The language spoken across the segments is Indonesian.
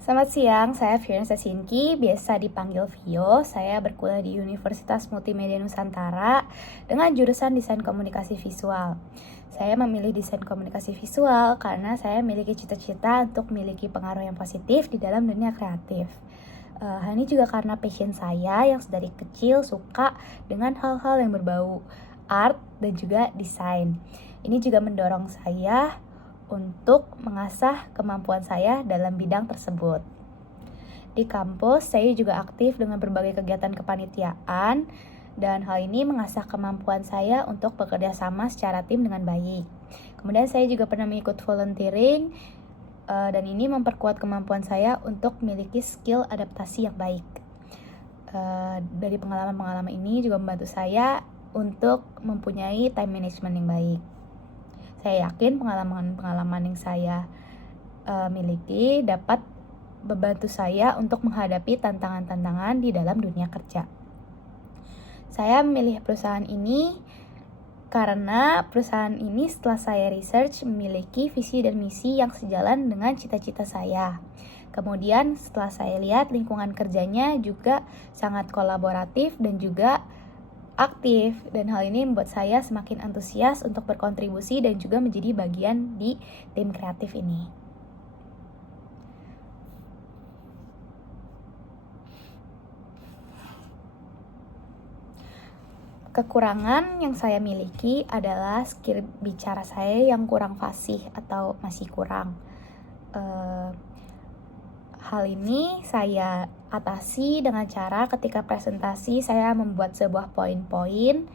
Selamat siang, saya Fiona Sasinki, biasa dipanggil Vio. Saya berkuliah di Universitas Multimedia Nusantara dengan jurusan Desain Komunikasi Visual. Saya memilih desain komunikasi visual karena saya memiliki cita-cita untuk memiliki pengaruh yang positif di dalam dunia kreatif. Hal ini juga karena passion saya yang dari kecil suka dengan hal-hal yang berbau art dan juga desain. Ini juga mendorong saya untuk mengasah kemampuan saya dalam bidang tersebut. Di kampus, saya juga aktif dengan berbagai kegiatan kepanitiaan, dan hal ini mengasah kemampuan saya untuk bekerja sama secara tim dengan baik. Kemudian saya juga pernah mengikut volunteering, dan ini memperkuat kemampuan saya untuk memiliki skill adaptasi yang baik. Dari pengalaman-pengalaman ini juga membantu saya untuk mempunyai time management yang baik. Saya yakin pengalaman-pengalaman yang saya miliki dapat membantu saya untuk menghadapi tantangan-tantangan di dalam dunia kerja. Saya memilih perusahaan ini karena perusahaan ini setelah saya research memiliki visi dan misi yang sejalan dengan cita-cita saya. Kemudian setelah saya lihat lingkungan kerjanya juga sangat kolaboratif dan juga aktif, dan hal ini membuat saya semakin antusias untuk berkontribusi dan juga menjadi bagian di tim kreatif ini. Kekurangan yang saya miliki adalah skill bicara saya yang kurang fasih atau masih kurang. Hal ini saya atasi dengan cara ketika presentasi saya membuat sebuah poin-poin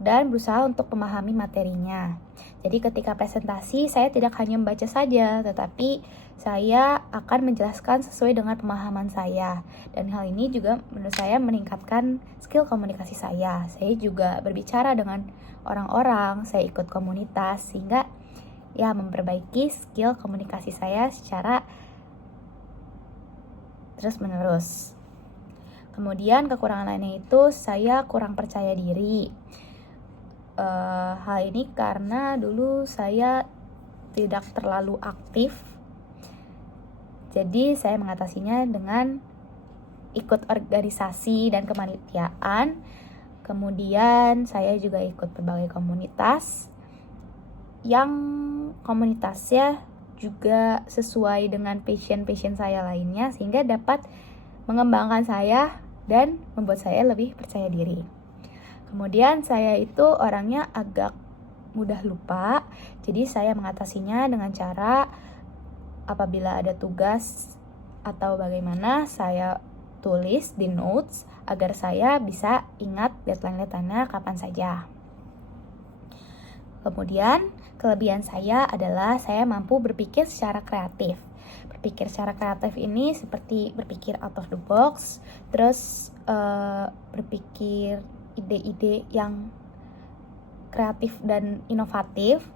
dan berusaha untuk memahami materinya. Jadi ketika presentasi saya tidak hanya membaca saja, tetapi saya akan menjelaskan sesuai dengan pemahaman saya. Dan hal ini juga menurut saya meningkatkan skill komunikasi saya. Saya juga berbicara dengan orang-orang, saya ikut komunitas, sehingga ya memperbaiki skill komunikasi saya secara terus-menerus. Kemudian kekurangan lainnya itu saya kurang percaya diri. Hal ini karena dulu saya tidak terlalu aktif. Jadi saya mengatasinya dengan ikut organisasi dan kepanitiaan. Kemudian saya juga ikut berbagai komunitas yang komunitasnya juga sesuai dengan passion saya lainnya, sehingga dapat mengembangkan saya dan membuat saya lebih percaya diri. Kemudian saya itu orangnya agak mudah lupa, jadi saya mengatasinya dengan cara apabila ada tugas atau bagaimana saya tulis di notes agar saya bisa ingat deadline-nya kapan saja. Kemudian kelebihan saya adalah saya mampu berpikir secara kreatif. Berpikir secara kreatif ini seperti berpikir out of the box, terus berpikir ide-ide yang kreatif dan inovatif.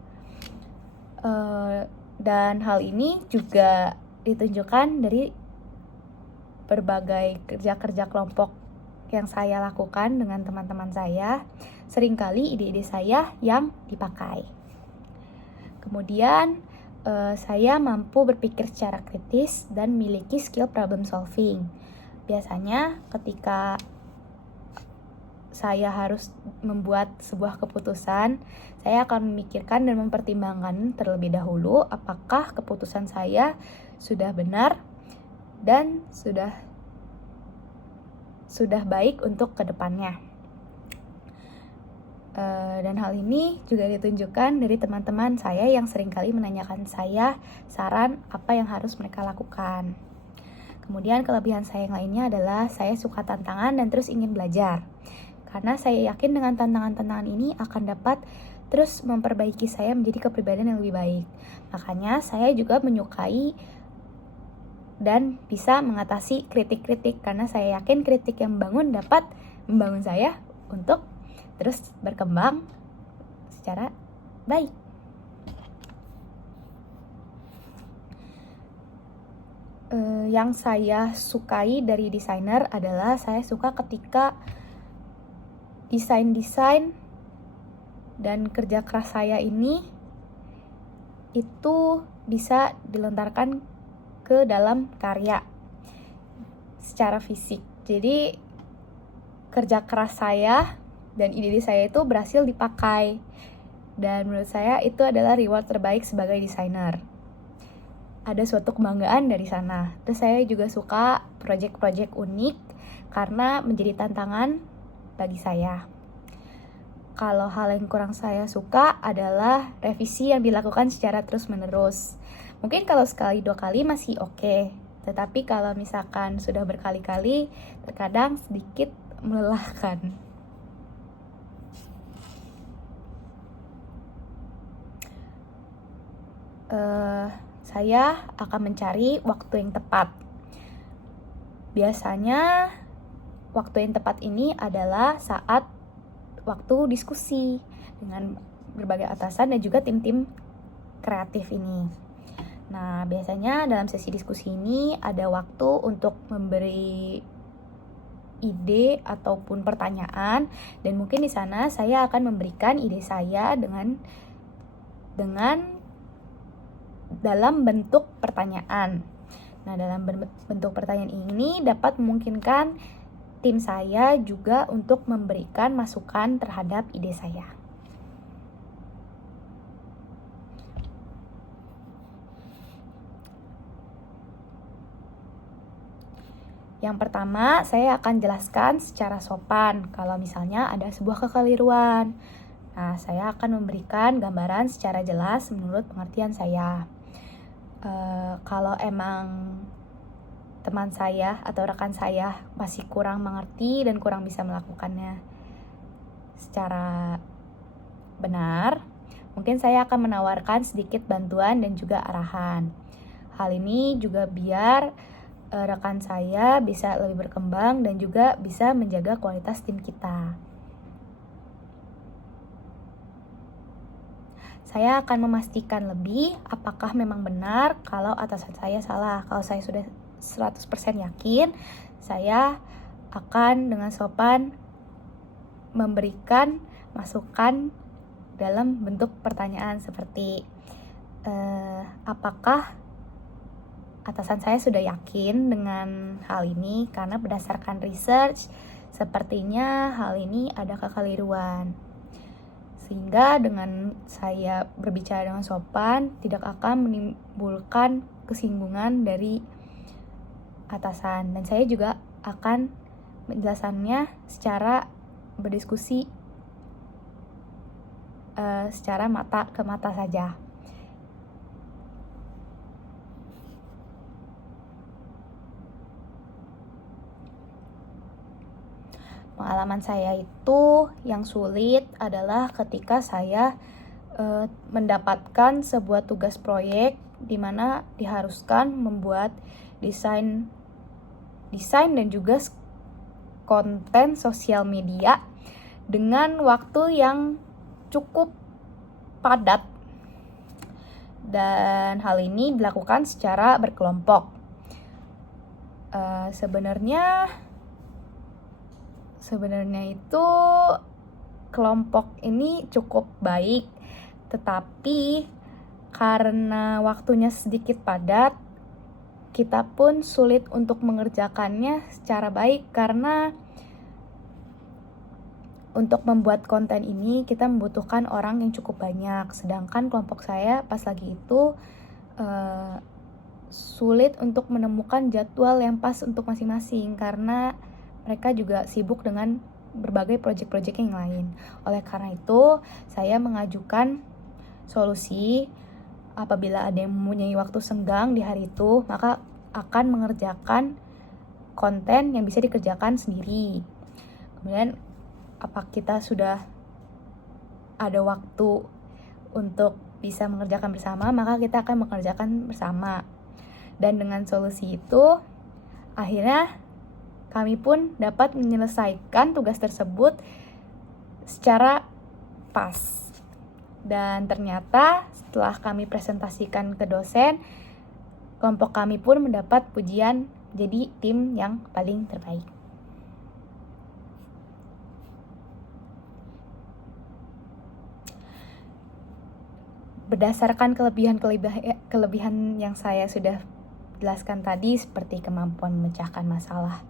Dan hal ini juga ditunjukkan dari berbagai kerja-kerja kelompok yang saya lakukan dengan teman-teman saya. Seringkali ide-ide saya yang dipakai. Kemudian saya mampu berpikir secara kritis dan memiliki skill problem solving. Biasanya ketika saya harus membuat sebuah keputusan, saya akan memikirkan dan mempertimbangkan terlebih dahulu apakah keputusan saya sudah benar dan sudah baik untuk kedepannya. Dan hal ini juga ditunjukkan dari teman-teman saya yang seringkali menanyakan saya saran apa yang harus mereka lakukan. Kemudian kelebihan saya yang lainnya adalah saya suka tantangan dan terus ingin belajar. Karena saya yakin dengan tantangan-tantangan ini akan dapat terus memperbaiki saya menjadi kepribadian yang lebih baik. Makanya saya juga menyukai dan bisa mengatasi kritik-kritik, karena saya yakin kritik yang membangun dapat membangun saya untuk terus berkembang secara baik. Yang saya sukai dari desainer adalah saya suka ketika desain dan kerja keras saya ini itu bisa dilontarkan ke dalam karya secara fisik. Jadi kerja keras saya dan ide saya itu berhasil dipakai, dan menurut saya itu adalah reward terbaik sebagai desainer. Ada suatu kebanggaan dari sana. Terus saya juga suka project-project unik karena menjadi tantangan bagi saya. Kalau hal yang kurang saya suka adalah revisi yang dilakukan secara terus-menerus. Mungkin kalau sekali 2 kali masih oke, tetapi kalau misalkan sudah berkali-kali, terkadang sedikit melelahkan. Saya akan mencari waktu yang tepat. Biasanya waktu yang tepat ini adalah saat waktu diskusi dengan berbagai atasan dan juga tim-tim kreatif ini. Nah, biasanya dalam sesi diskusi ini ada waktu untuk memberi ide ataupun pertanyaan, dan mungkin di sana saya akan memberikan ide saya dengan dalam bentuk pertanyaan. Nah, dalam bentuk pertanyaan ini dapat memungkinkan tim saya juga untuk memberikan masukan terhadap ide saya. Yang pertama, saya akan jelaskan secara sopan kalau misalnya ada sebuah kekeliruan. Nah, saya akan memberikan gambaran secara jelas menurut pengertian saya. Kalau emang teman saya atau rekan saya masih kurang mengerti dan kurang bisa melakukannya secara benar, mungkin saya akan menawarkan sedikit bantuan dan juga arahan. Hal ini juga biar rekan saya bisa lebih berkembang dan juga bisa menjaga kualitas tim kita. Saya akan memastikan lebih apakah memang benar kalau atasan saya salah. Kalau saya sudah 100% yakin, saya akan dengan sopan memberikan masukan dalam bentuk pertanyaan seperti apakah atasan saya sudah yakin dengan hal ini, karena berdasarkan research sepertinya hal ini ada kekeliruan. Sehingga dengan saya berbicara dengan sopan tidak akan menimbulkan kesinggungan dari atasan, dan saya juga akan menjelaskannya secara berdiskusi secara mata ke mata saja. Pengalaman saya itu yang sulit adalah ketika saya mendapatkan sebuah tugas proyek di mana diharuskan membuat desain dan juga konten sosial media dengan waktu yang cukup padat, dan hal ini dilakukan secara berkelompok. Sebenarnya itu kelompok ini cukup baik, tetapi karena waktunya sedikit padat, kita pun sulit untuk mengerjakannya secara baik, karena untuk membuat konten ini kita membutuhkan orang yang cukup banyak, sedangkan kelompok saya pas lagi itu sulit untuk menemukan jadwal yang pas untuk masing-masing karena mereka juga sibuk dengan berbagai proyek-proyek yang lain. Oleh karena itu, saya mengajukan solusi apabila ada yang mempunyai waktu senggang di hari itu, maka akan mengerjakan konten yang bisa dikerjakan sendiri. Kemudian, apa kita sudah ada waktu untuk bisa mengerjakan bersama, maka kita akan mengerjakan bersama. Dan dengan solusi itu, akhirnya kami pun dapat menyelesaikan tugas tersebut secara pas. Dan ternyata setelah kami presentasikan ke dosen, kelompok kami pun mendapat pujian jadi tim yang paling terbaik. Berdasarkan kelebihan yang saya sudah jelaskan tadi, seperti kemampuan memecahkan masalah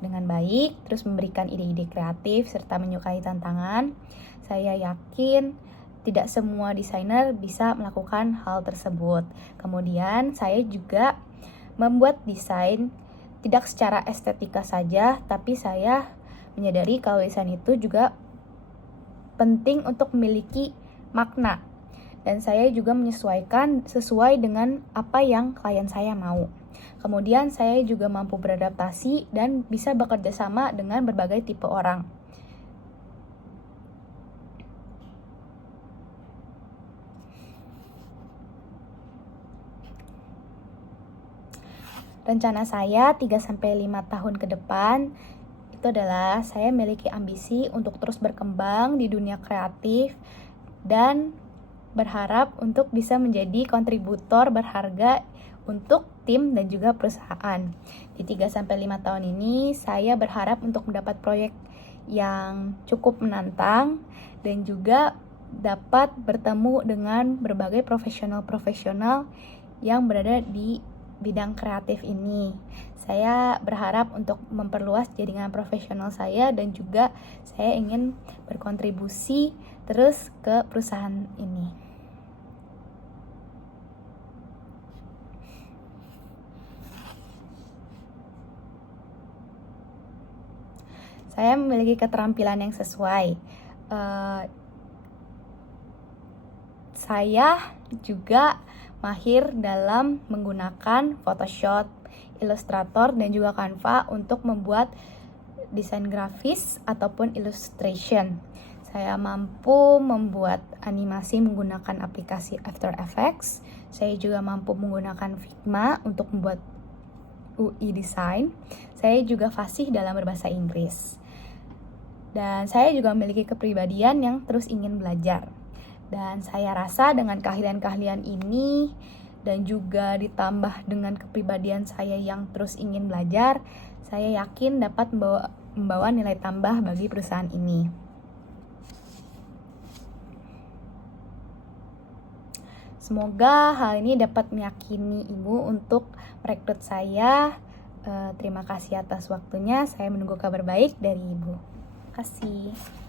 dengan baik, terus memberikan ide-ide kreatif, serta menyukai tantangan. Saya yakin tidak semua desainer bisa melakukan hal tersebut. Kemudian saya juga membuat desain tidak secara estetika saja, tapi saya menyadari kalau desain itu juga penting untuk memiliki makna. Dan saya juga menyesuaikan sesuai dengan apa yang klien saya mau. Kemudian saya juga mampu beradaptasi dan bisa bekerja sama dengan berbagai tipe orang. Rencana saya 3-5 tahun ke depan itu adalah saya memiliki ambisi untuk terus berkembang di dunia kreatif dan berharap untuk bisa menjadi kontributor berharga untuk tim dan juga perusahaan. Di 3-5 tahun ini saya berharap untuk mendapat proyek yang cukup menantang dan juga dapat bertemu dengan berbagai profesional-profesional yang berada di bidang kreatif ini. Saya berharap untuk memperluas jaringan profesional saya dan juga saya ingin berkontribusi terus ke perusahaan ini. Saya memiliki keterampilan yang sesuai. Saya juga mahir dalam menggunakan Photoshop, Illustrator, dan juga Canva untuk membuat desain grafis ataupun illustration. Saya mampu membuat animasi menggunakan aplikasi After Effects. Saya juga mampu menggunakan Figma untuk membuat UI design. Saya juga fasih dalam berbahasa Inggris. Dan saya juga memiliki kepribadian yang terus ingin belajar. Dan saya rasa dengan keahlian-keahlian ini dan juga ditambah dengan kepribadian saya yang terus ingin belajar, saya yakin dapat membawa nilai tambah bagi perusahaan ini. Semoga hal ini dapat meyakini Ibu untuk merekrut saya. Terima kasih atas waktunya. Saya menunggu kabar baik dari Ibu. Terima kasih.